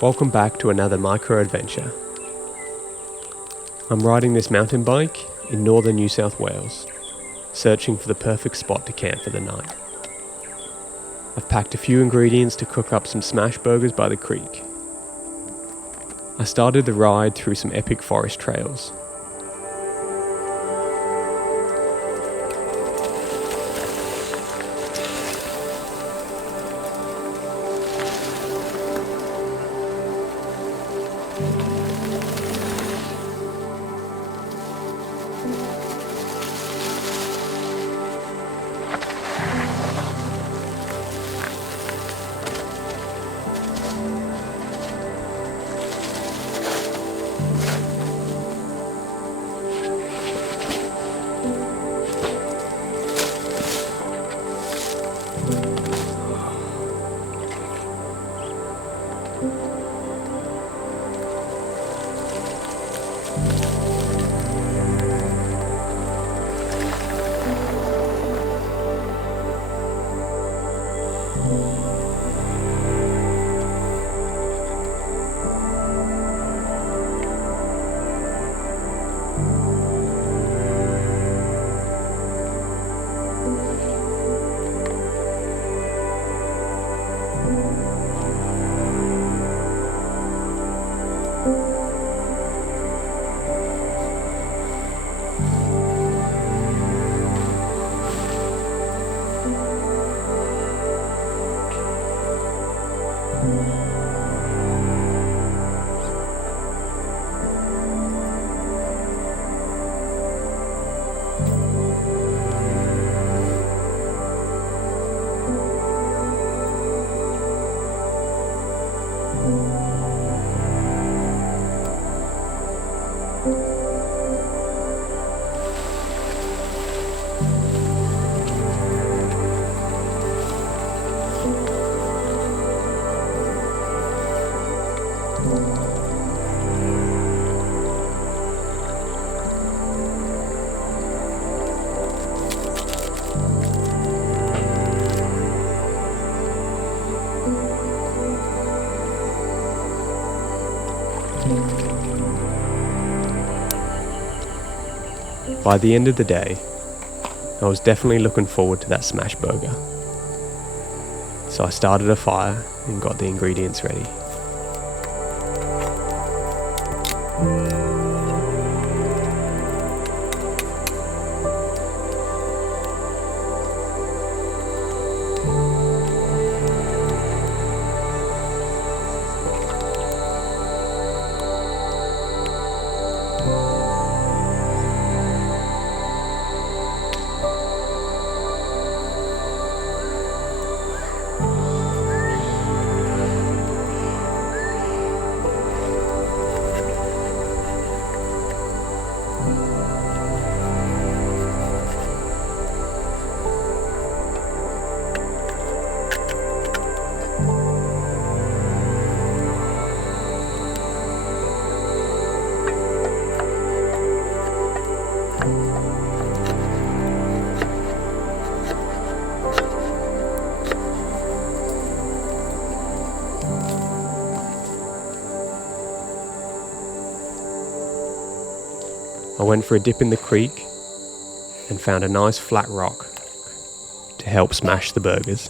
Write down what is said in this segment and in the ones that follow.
Welcome back to another micro adventure. I'm riding this mountain bike in northern New South Wales, searching for the perfect spot to camp for the night. I've packed a few ingredients to cook up some smash burgers by the creek. I started the ride through some epic forest trails. By the end of the day, I was definitely looking forward to that smash burger. So I started a fire and got the ingredients ready. I went for a dip in the creek and found a nice flat rock to help smash the burgers.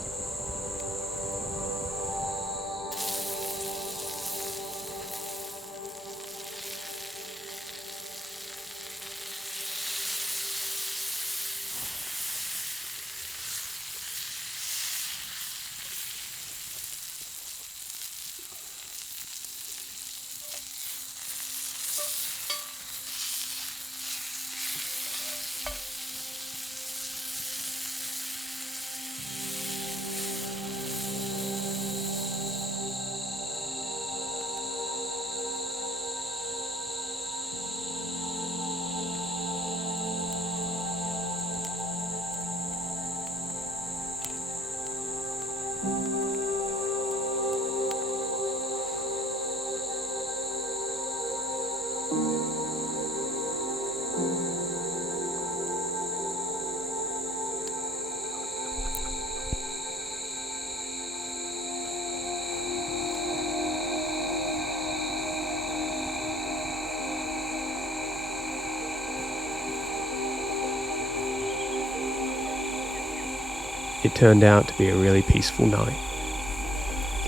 It turned out to be a really peaceful night.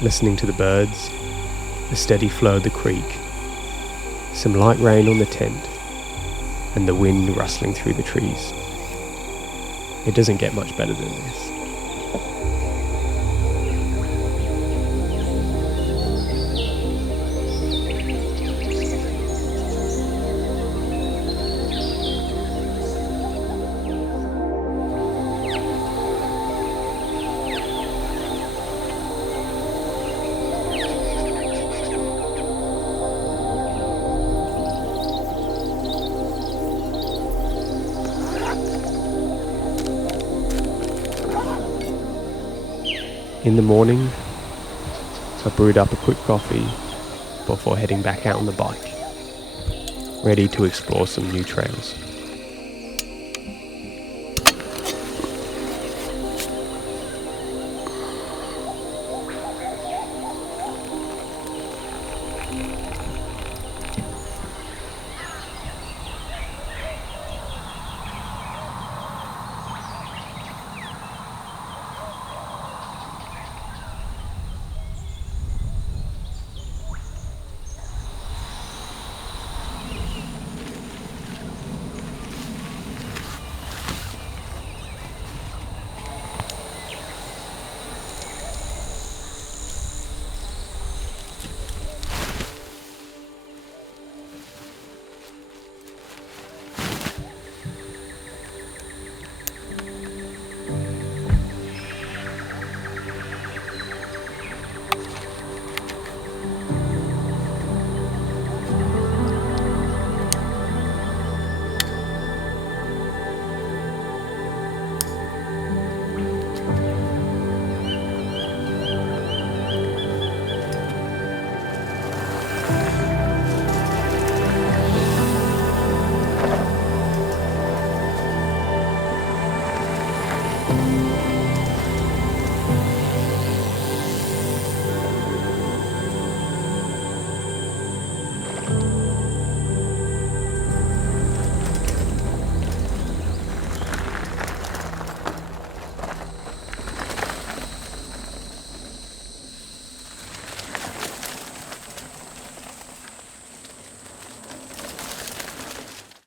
Listening to the birds, the steady flow of the creek, some light rain on the tent, and the wind rustling through the trees. It doesn't get much better than this. In the morning, I brewed up a quick coffee before heading back out on the bike, ready to explore some new trails.